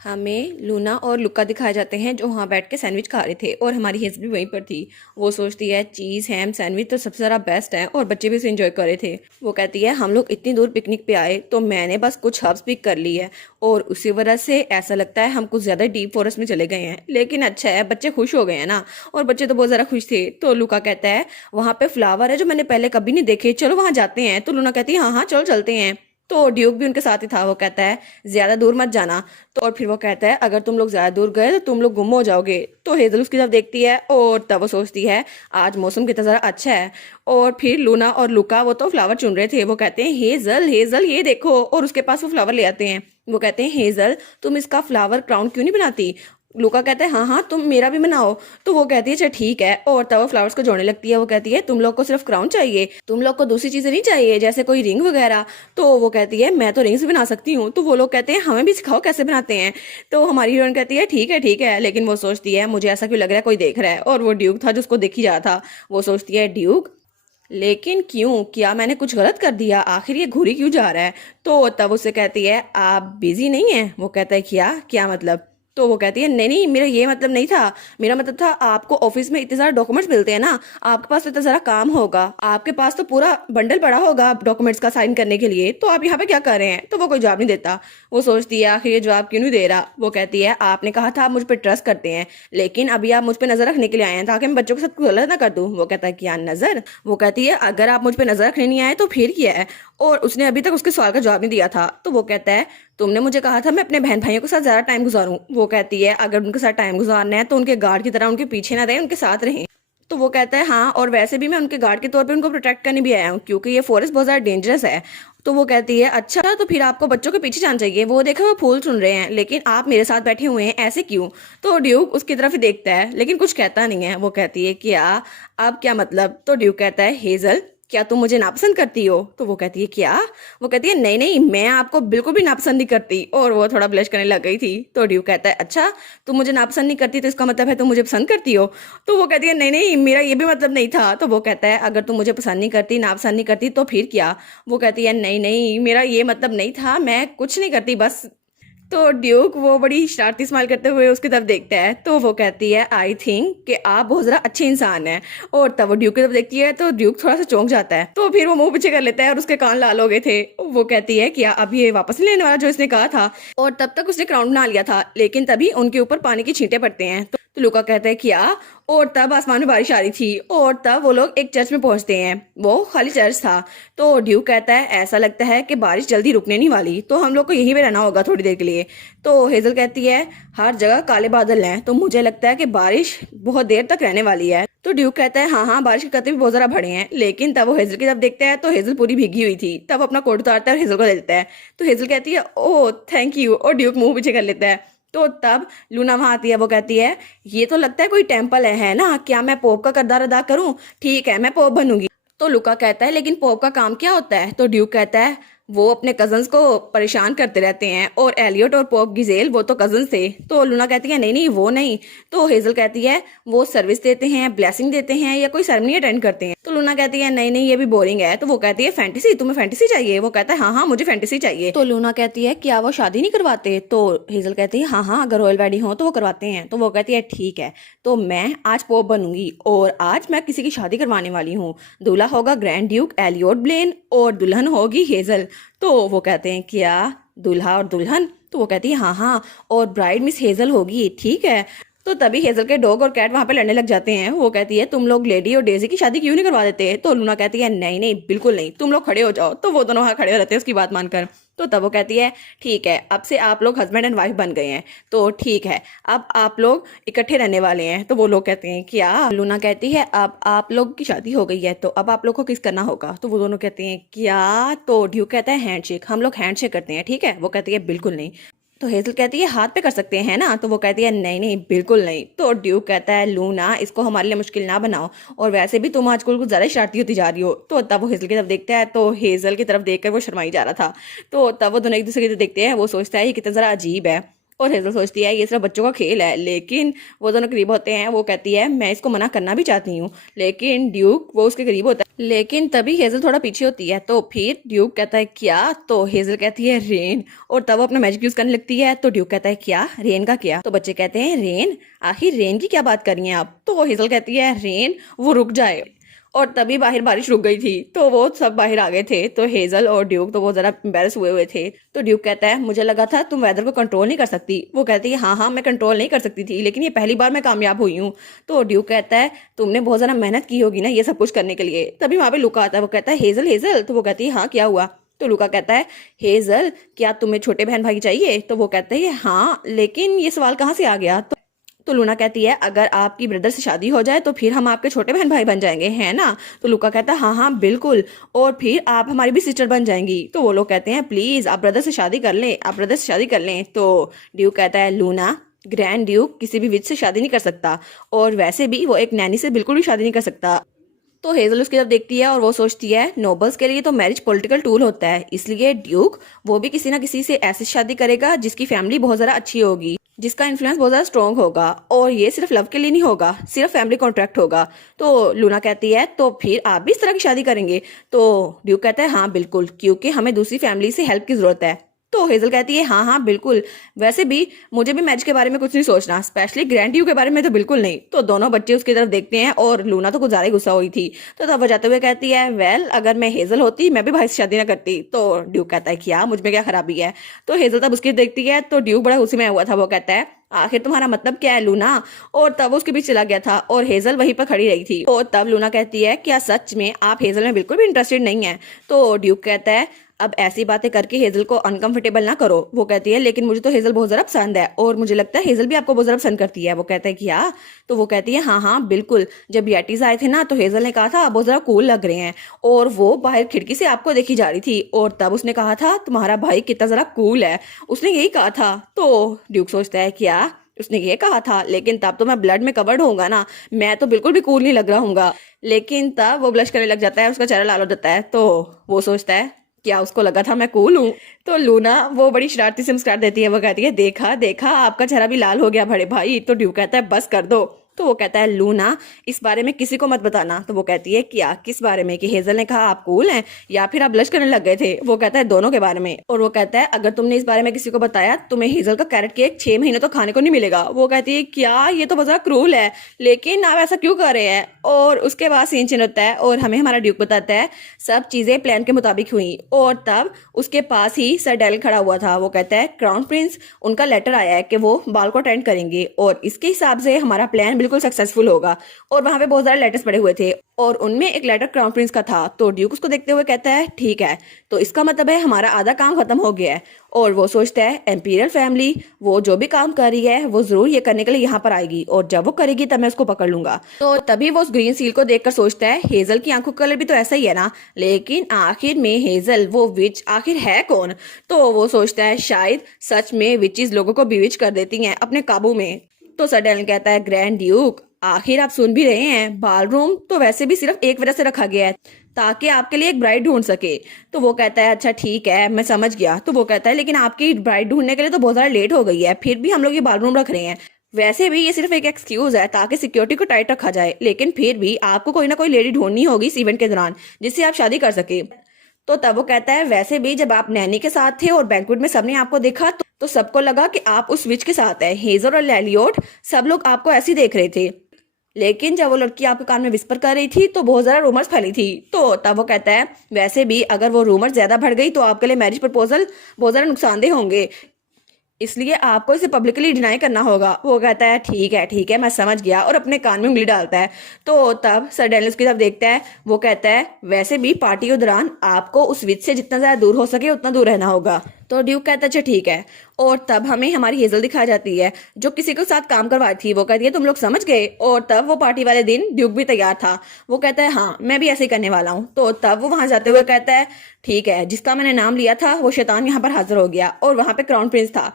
हमें लूना और लुक्का दिखाए जाते हैं जो वहाँ बैठ के सैंडविच खा रहे थे और हमारी हेज़ल भी वहीं पर थी। वो सोचती है चीज़ हैम सैंडविच तो सबसे ज़्यादा बेस्ट है और बच्चे भी इसे एंजॉय कर रहे थे। वो कहती है हम लोग इतनी दूर पिकनिक पे आए तो मैंने बस कुछ हर्ब्स पिक कर ली है और उसी वजह से ऐसा लगता है हम कुछ ज़्यादा डीप फॉरेस्ट में चले गए हैं, लेकिन अच्छा है बच्चे खुश हो गए हैं ना। और बच्चे तो बहुत ज़्यादा खुश थे। तो लुका कहता है वहाँ पे फ्लावर है जो मैंने पहले कभी नहीं देखे, चलो वहाँ जाते हैं। तो लूना कहती है हाँ हाँ चलो चलते हैं। तो ड्यूक भी उनके साथ ही था। वो कहता है ज्यादा दूर मत जाना। तो और फिर वो कहता है अगर तुम लोग ज्यादा दूर गए तो तुम लोग गुम हो जाओगे। तो हेजल उसकी तरफ देखती है और तब वो सोचती है आज मौसम कितना ज़्यादा अच्छा है। और फिर लूना और लुका वो तो फ्लावर चुन रहे थे। वो कहते हैं हेजल हेजल ये देखो, और उसके पास वो फ्लावर ले आते हैं। वो कहते हैं हेजल तुम इसका फ्लावर क्राउन क्यों नहीं बनाती। लुका कहता है हाँ हाँ तुम मेरा भी बनाओ। तो वो कहती है अच्छा ठीक है, और तब वो फ्लावर्स को जोड़ने लगती है। वो कहती है तुम लोग को सिर्फ क्राउन चाहिए, तुम लोग को दूसरी चीजें नहीं चाहिए जैसे कोई रिंग वगैरह। तो वो कहती है मैं तो रिंग्स बना सकती हूँ। तो वो लोग कहते हैं हमें भी सिखाओ कैसे बनाते हैं। तो हमारी हीरोइन कहती है ठीक है, लेकिन वो सोचती है मुझे ऐसा क्यों लग रहा है कोई देख रहा है। और वो ड्यूक था जो उसको देखी जा रहा था। वो सोचती है ड्यूक लेकिन क्यों, क्या मैंने कुछ गलत कर दिया, आखिर ये घूरी क्यों जा रहा है। तो तब उससे कहती है आप बिजी नहीं है। वो कहता है क्या क्या मतलब। तो वो कहती है नहीं नहीं मेरा ये मतलब नहीं था, मेरा मतलब था आपको ऑफिस में इतने सारे डॉक्यूमेंट्स मिलते हैं ना, आपके पास तो इतना सारा काम होगा, आपके पास तो पूरा बंडल पड़ा होगा डॉक्यूमेंट्स का साइन करने के लिए, तो आप यहाँ पे क्या कर रहे हैं। तो वो कोई जवाब नहीं देता। वो सोचती है आखिर ये जवाब क्यों नहीं दे रहा। वो कहती है आपने कहा था आप मुझ पर ट्रस्ट करते हैं, लेकिन अभी आप मुझ पर नजर रखने के लिए आए हैं ताकि मैं बच्चों के साथ कुछ गलत ना कर दूं। वो कहता है क्या नजर। वो कहती है अगर आप मुझ पर नजर रखने नहीं आए तो फिर क्या है। और उसने अभी तक उसके सवाल का जवाब नहीं दिया था। तो वो कहता है तुमने मुझे कहा था मैं अपने बहन भाइयों के साथ ज्यादा टाइम गुजारूं। वो कहती है अगर उनके साथ टाइम गुजारना है तो उनके गार्ड की तरह उनके पीछे ना रहें, उनके साथ रहें। तो वो कहता है हाँ, और वैसे भी मैं उनके गार्ड के तौर पे उनको प्रोटेक्ट करने भी आया हूँ क्योंकि ये फॉरेस्ट बहुत ज्यादा डेंजरस है। तो वो कहती है अच्छा तो फिर आपको बच्चों के पीछे जाना चाहिए, वो देखो वो फूल चुन रहे हैं लेकिन आप मेरे साथ बैठे हुए हैं ऐसे क्यों। तो ड्यूक उसकी तरफ ही देखता है लेकिन कुछ कहता नहीं है। वो कहती है क्या अब क्या मतलब। तो ड्यूक कहता है हेजल क्या तुम मुझे नापसंद करती हो। तो वो कहती है क्या। वो कहती है नहीं नहीं मैं आपको बिल्कुल भी नापसंद नहीं करती। और वो थोड़ा ब्लश करने लग गई थी। तो ड्यू कहता है अच्छा तुम मुझे नापसंद नहीं करती तो इसका मतलब है तुम मुझे पसंद करती हो। तो वो कहती है नहीं नहीं मेरा ये भी मतलब नहीं था। तो वो कहता है अगर तुम मुझे पसंद नहीं करती नापसंद नहीं करती तो फिर क्या। वो कहती है नहीं नहीं मेरा ये मतलब नहीं था, मैं कुछ नहीं करती बस। तो ड्यूक वो बड़ी शरारती स्माइल करते हुए उसकी तरफ देखता है। तो वो कहती है आई थिंक कि आप बहुत ज़रा अच्छे इंसान हैं। और तब वो ड्यूक की तरफ देखती है तो ड्यूक थोड़ा सा चौंक जाता है। तो फिर वो मुंह पीछे कर लेता है और उसके कान लाल हो गए थे। वो कहती है क्या अब ये वापस नहीं लेने वाला जो इसने कहा था। और तब तक उसने क्राउन बना लिया था लेकिन तभी उनके ऊपर पानी की छींटे पड़ते हैं। तो लुका कहता है क्या। और तब आसमान में बारिश आ रही थी और तब वो लोग एक चर्च में पहुंचते हैं। वो खाली चर्च था। तो ड्यूक कहता है ऐसा लगता है कि बारिश जल्दी रुकने नहीं वाली, तो हम लोग को यहीं पे रहना होगा थोड़ी देर के लिए। तो हेजल कहती है हर जगह काले बादल हैं तो मुझे लगता है कि बारिश बहुत देर तक रहने वाली है। तो ड्यूक कहता है हाँ हाँ बारिश के कतरे भी बहुत ज्यादा बड़े हैं। लेकिन तब वो हेजल की तरफ देखता है तो हेजल पूरी भीगी हुई थी। तब अपना कोट उतारता है और हेजल को दे देता है। तो हेजल कहती है ओह थैंक यू, और ड्यूक मुंह पीछे कर लेता है। तो तब लूना वहां आती है। वो कहती है ये तो लगता है कोई टेम्पल है ना, क्या मैं पोप का किरदार अदा करूं। ठीक है मैं पोप बनूंगी। तो लुका कहता है लेकिन पोप का काम क्या होता है। तो ड्यूक कहता है वो अपने कजन्स को परेशान करते रहते हैं, और एलियट और पोप गिजेल वो तो कजन्स थे। तो लूना कहती है नहीं नहीं वो नहीं। तो हेजल कहती है वो सर्विस देते हैं, ब्लेसिंग देते हैं या कोई सेरेमनी अटेंड करते हैं। तो लूना कहती है नहीं नहीं ये भी बोरिंग है। तो वो कहती है फैंटेसी, तुम्हें फैंटेसी चाहिए। वो कहता है हाँ हाँ मुझे फैंटेसी चाहिए। तो लूना कहती है क्या वो शादी नहीं करवाते। तो हेजल कहती है हाँ हाँ अगर रॉयल वेडिंग हो तो वो करवाते हैं। तो वो कहती है ठीक है तो मैं आज पोप बनूंगी और आज मैं किसी की शादी करवाने वाली हूँ। दूल्हा होगा ग्रैंड ड्यूक एलियोट ब्लेन और दुल्हन होगी हेजल। तो वो कहते हैं क्या दूल्हा और दुल्हन। तो वो कहती है हाँ हाँ और ब्राइड मिस हेजल होगी ठीक है। तो तभी हेजल के डॉग और कैट वहां पे लड़ने लग जाते हैं। वो कहती है तुम लोग लेडी और डेजी की शादी क्यों नहीं करवा देते। तो लूना कहती है नहीं नहीं बिल्कुल नहीं, तुम लोग खड़े हो जाओ। तो वो दोनों वहां खड़े हो रहते हैं उसकी बात मानकर। तो तब वो कहती है ठीक है अब से आप लोग हस्बैंड एंड वाइफ बन गए हैं तो ठीक है अब आप लोग इकट्ठे रहने वाले हैं। तो वो लोग कहते हैं क्या। लूना कहती है अब आप लोग की शादी हो गई है तो अब आप लोग को किस करना होगा। तो वो दोनों कहते हैं क्या। तो ड्यूक कहता है हैंडशेक, हम लोग हैंडशेक करते हैं ठीक है। वो कहती है बिल्कुल नहीं। तो हेजल कहती है हाथ पे कर सकते हैं ना। तो वो कहती है नहीं नहीं बिल्कुल नहीं। तो ड्यूक कहता है लूना इसको हमारे लिए मुश्किल ना बनाओ, और वैसे भी तुम आजकल कुछ ज्यादा शरारती होती जा रही हो। तो तब वो हेजल की तरफ देखता है तो हेजल की तरफ देखकर वो शर्माई जा रहा था। तो तब वो दोनों एक दूसरे की तरफ देखते हैं। वो सोचता है ये कितना जरा अजीब है। और हेजल सोचती है ये सिर्फ बच्चों का खेल है, लेकिन वो दोनों करीब होते हैं। वो कहती है मैं इसको मना करना भी चाहती हूँ, लेकिन ड्यूक वो उसके करीब होता है। लेकिन तभी हेजल थोड़ा पीछे होती है, तो फिर ड्यूक कहता है क्या, तो हेजल कहती है रेन, और तब वो अपना मैजिक यूज करने लगती है। तो ड्यूक कहता है क्या, रेन का क्या? तो बच्चे कहते हैं रेन, आखिर रेन की क्या बात कर रही हैं आप? तो हेजल कहती है रेन वो रुक जाए, और तभी बाहर बारिश रुक गई थी, तो वो सब बाहर आ गए थे। तो हेजल और ड्यूक तो वो जरा एम्बेरस हुए हुए थे। तो ड्यूक कहता है मुझे लगा था तुम वेदर को कंट्रोल नहीं कर सकती। वो कहती है हाँ हाँ मैं कंट्रोल नहीं कर सकती थी, लेकिन ये पहली बार मैं कामयाब हुई हूँ। तो ड्यूक कहता है तुमने बहुत ज्यादा मेहनत की होगी ना ये सब कुछ करने के लिए। तभी वहां पे लुका आता है, वो कहता है हेजल हेजल। तो वो कहती है हाँ क्या हुआ? तो लुका कहता है हेजल क्या तुम्हें छोटे बहन भाई चाहिए? तो वो कहता है हाँ, लेकिन ये सवाल कहाँ से आ गया? तो लूना कहती है अगर आपकी ब्रदर से शादी हो जाए तो फिर हम आपके छोटे बहन भाई बन जाएंगे, है ना? तो लुका कहता है हाँ हाँ बिल्कुल, और फिर आप हमारी भी सिस्टर बन जाएंगी। तो वो लोग कहते हैं प्लीज आप ब्रदर से शादी कर लें, आप ब्रदर से शादी कर लें। तो ड्यूक कहता है लूना, ग्रैंड ड्यूक किसी भी विच से शादी नहीं कर सकता, और वैसे भी वो एक नैनी से बिल्कुल भी शादी नहीं कर सकता। तो हेजल उसकी तरफ देखती है और वो सोचती है नोबल्स के लिए तो मैरिज पॉलिटिकल टूल होता है, इसलिए ड्यूक वो भी किसी ना किसी से ऐसी शादी करेगा जिसकी फैमिली बहुत ज्यादा अच्छी होगी, जिसका इन्फ्लुएंस बहुत ज्यादा स्ट्रॉन्ग होगा, और ये सिर्फ लव के लिए नहीं होगा, सिर्फ फैमिली कॉन्ट्रैक्ट होगा। तो लूना कहती है तो फिर आप भी इस तरह की शादी करेंगे? तो ड्यूक कहता है हाँ बिल्कुल, क्योंकि हमें दूसरी फैमिली से हेल्प की जरूरत है। तो हेजल कहती है हाँ हाँ बिल्कुल, वैसे भी मुझे भी मैरिज के बारे में कुछ नहीं सोचना, स्पेशली ग्रैंड ड्यू के बारे में तो बिल्कुल नहीं। तो दोनों बच्चे उसकी तरफ देखते हैं, और लूना तो कुछ ज्यादा ही गुस्सा हुई थी। तो तब बजाते हुए कहती है वेल अगर मैं हेजल होती मैं भी भाई से शादी ना करती। तो ड्यूक कहता है क्या, मुझ में क्या खराबी है? तो हेजल तब उसकी देखती है, तो ड्यूक बड़ा गुस्से में हुआ था। वो कहता है आखिर तुम्हारा मतलब क्या है लूना? और तब उसके बीच चला गया था, और हेजल वहीं पर खड़ी रही थी। और तब लूना कहती है क्या सच में आप हेजल में बिल्कुल भी इंटरेस्टेड नहीं है? तो ड्यूक कहता है अब ऐसी बातें करके हेजल को अनकंफर्टेबल ना करो। वो कहती है लेकिन मुझे तो हेजल बहुत ज्यादा पसंद है, और मुझे लगता है हेजल भी आपको बहुत ज्यादा पसंद करती है। वो कहता है क्या? तो वो कहती है हाँ हाँ बिल्कुल, जब येटीज आए थे ना तो हेजल ने कहा था बहुत ज्यादा कूल लग रहे हैं, और वो बाहर खिड़की से आपको देखी जा रही थी, और तब उसने कहा था तुम्हारा भाई कितना जरा कूल है, उसने यही कहा था। तो ड्यूक सोचता है क्या उसने ये कहा था, लेकिन तब तो मैं ब्लड में कवर्ड होऊंगा ना, मैं तो बिल्कुल भी कूल नहीं लग रहा हूंगा। लेकिन तब वो ब्लश करने लग जाता है, उसका चेहरा लाल हो जाता है। तो वो सोचता है क्या उसको लगा था मैं कूल हूँ? तो लूना वो बड़ी शरारती से मुस्कुरा देती है। वो कहती है देखा देखा आपका चेहरा भी लाल हो गया बड़े भाई। तो ड्यू कहता है बस कर दो। तो वो कहता है लूना इस बारे में किसी को मत बताना। तो वो कहती है क्या, किस बारे में? कि हेजल ने कहा आप कूल हैं, या फिर आप ब्लश करने लग गए थे? वो कहता है दोनों के बारे में। और वो कहता है अगर तुमने इस बारे में किसी को बताया तुम्हें हेजल का कैरेट केक 6 महीने तो खाने को नहीं मिलेगा। वो कहती है क्या, ये तो बहुत ज्यादा क्रूल है, लेकिन आप ऐसा क्यों कर रहे हैं? और उसके बाद सीन चेंज होता है, और हमें हमारा ड्यूक बताता है सब चीजें प्लान के मुताबिक हुई। और तब उसके पास ही सर डेल खड़ा हुआ था। वो कहता है क्राउन प्रिंस उनका लेटर आया है कि वो बाल को अटेंड करेंगे, और इसके हिसाब से हमारा प्लान बिल्कुल सक्सेसफुल होगा। और वहां पे बहुत सारे लेटर्स पड़े हुए थे, और उनमें एक लेटर क्राउन प्रिंस का था। तो ड्यूक उसको देखते हुए कहता है ठीक है, तो इसका मतलब है हमारा आधा काम खत्म हो गया है। और वो सोचता है एम्पीरियल फैमिली वो जो भी काम कर रही है वो जरूर ये करने के लिए यहाँ पर आएगी, और जब वो करेगी तब मैं उसको पकड़ लूंगा। तो तभी वो उस ग्रीन सील को देखकर सोचता है हेजल की आंखों का कलर भी तो ऐसा ही है ना, लेकिन आखिर में हेजल वो विच आखिर है कौन? तो वो सोचता है शायद सच में विचेस लोगों को बिविच कर देती हैं अपने काबू में। तो सडन कहता है ग्रैंड ड्यूक आखिर आप सुन भी रहे हैं, बाल रूम तो वैसे भी सिर्फ एक वजह से रखा गया है ताकि आपके लिए एक ब्राइड ढूंढ सके। तो वो कहता है अच्छा ठीक है मैं समझ गया। तो वो कहता है लेकिन आपकी ब्राइड ढूंढने के लिए तो बहुत ज्यादा लेट हो गई है, फिर भी हम लोग ये बाल रूम रख रहे हैं। वैसे भी ये सिर्फ एक एक्सक्यूज है ताकि सिक्योरिटी को टाइट रखा जाए, लेकिन फिर भी आपको कोई ना कोई लेडी ढूंढनी होगी इस इवेंट के दौरान जिससे आप शादी कर सके। तो तब वो कहता है वैसे भी जब आप नैनी के साथ थे और बैंक्वेट में सबने आपको देखा तो सबको लगा कि आप उस विच के साथ है। हेजल और लैलियोट सब लोग आपको ऐसे ही देख रहे थे, लेकिन जब वो लड़की आपके कान में विस्पर कर रही थी तो बहुत ज्यादा रूमर्स फैली थी। तो तब वो कहता है वैसे भी अगर वो रूमर ज्यादा बढ़ गई तो आपके लिए मैरिज प्रपोजल बहुत ज्यादा नुकसानदेह होंगे, इसलिए आपको इसे पब्लिकली डिनाई करना होगा। वो कहता है ठीक है मैं समझ गया, और अपने कान में उंगली डालता है। तो तब सर डेनिस की तरफ देखता है। वो कहता है वैसे भी पार्टी के दौरान आपको उस विच से जितना ज्यादा दूर हो सके उतना दूर रहना होगा। तो ड्यूक कहता है अच्छा ठीक है। और तब हमें हमारी हेजल दिखाई जाती है जो किसी के साथ काम करवाई थी। वो कहती है तुम लोग समझ गए। और तब वो पार्टी वाले दिन ड्यूक भी तैयार था। वो कहता है हाँ मैं भी ऐसे ही करने वाला हूँ। तो तब वो वहां जाते हुए कहता है ठीक है जिसका मैंने नाम लिया था वो शैतान यहाँ पर हाजिर हो गया, और वहां पे क्राउन प्रिंस था।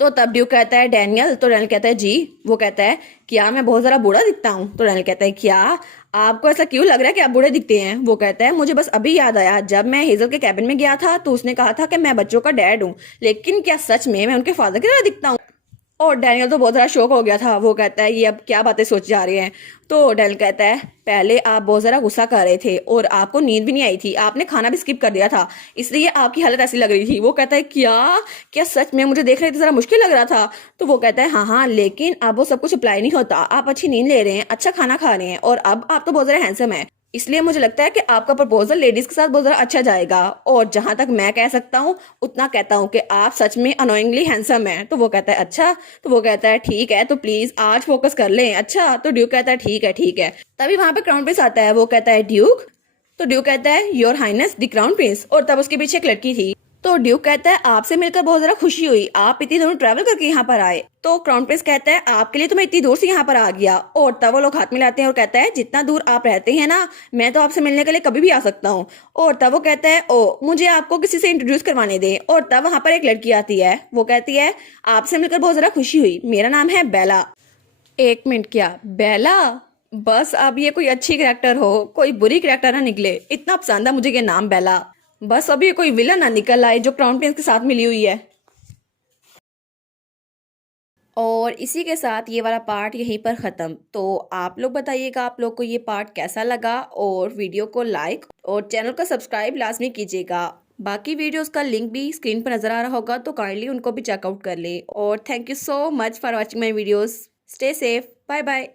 तो तब ड्यूक कहता है डैनियल, तो डैनियल कहता है जी। वो कहता है क्या मैं बहुत ज़रा बूढ़ा दिखता हूँ? तो डैनियल कहता है क्या आपको ऐसा क्यों लग रहा है कि आप बूढ़े दिखते हैं? वो कहता है मुझे बस अभी याद आया, जब मैं हेजल के कैबिन में गया था तो उसने कहा था कि मैं बच्चों का डैड हूँ, लेकिन क्या सच में मैं उनके फादर की तरह दिखता हूँ? और डैनियल तो बहुत ज़रा शौक हो गया था। वो कहता है ये अब क्या बातें सोच जा रहे हैं? तो डैनियल कहता है पहले आप बहुत ज़रा गुस्सा कर रहे थे और आपको नींद भी नहीं आई थी, आपने खाना भी स्किप कर दिया था, इसलिए आपकी हालत ऐसी लग रही थी। वो कहता है क्या क्या सच में मुझे देख रहे थे ज़रा मुश्किल लग रहा था? तो वो कहता है हाँ हाँ, लेकिन अब वो सब कुछ अप्लाई नहीं होता, आप अच्छी नींद ले रहे हैं, अच्छा खाना खा रहे हैं और अब आप तो बहुत ज़रा हैंडसम है, इसलिए मुझे लगता है कि आपका प्रपोजल लेडीज के साथ बहुत ज़रा अच्छा जाएगा। और जहां तक मैं कह सकता हूँ उतना कहता हूँ कि आप सच में अनोइंगली हैंडसम हैं। तो वो कहता है अच्छा। तो वो कहता है ठीक है, तो प्लीज आज फोकस कर लें। अच्छा। तो ड्यूक कहता है ठीक है ठीक है। तभी वहां पे क्राउन प्रिंस आता है। वो कहता है ड्यूक। तो ड्यूक कहता है your highness the crown prince. और तब उसके पीछे एक लड़की थी। तो ड्यूक कहता है आपसे मिलकर बहुत ज्यादा खुशी हुई, आप इतनी दूर ट्रैवल करके यहाँ पर आए। तो क्राउन प्रिंस कहता है आपके लिए तो मैं इतनी दूर से यहाँ पर आ गया। और तब वो लोग हाथ मिलाते हैं और कहता है जितना दूर आप रहते हैं ना, मैं तो आपसे मिलने के लिए कभी भी आ सकता हूँ। और तब वो कहता है ओ मुझे आपको किसी से इंट्रोड्यूस करवाने दे। और तब वहां पर एक लड़की आती है। वो कहती है आपसे मिलकर बहुत ज्यादा खुशी हुई, मेरा नाम है बेला। एक मिनट, क्या बेला? बस अब ये कोई अच्छी करेक्टर हो, कोई बुरी करेक्टर ना निकले, इतना पसंद है मुझे ये नाम बेला। बस अभी ये कोई विलन ना निकल आए जो क्राउन प्रिंस के साथ मिली हुई है। और इसी के साथ ये वाला पार्ट यहीं पर ख़त्म। तो आप लोग बताइएगा आप लोग को ये पार्ट कैसा लगा, और वीडियो को लाइक और चैनल को सब्सक्राइब लाजमी कीजिएगा। बाकी वीडियोस का लिंक भी स्क्रीन पर नज़र आ रहा होगा, तो काइंडली उनको भी चेकआउट कर ले। और thank you so much for watching my videos. Stay safe, bye bye.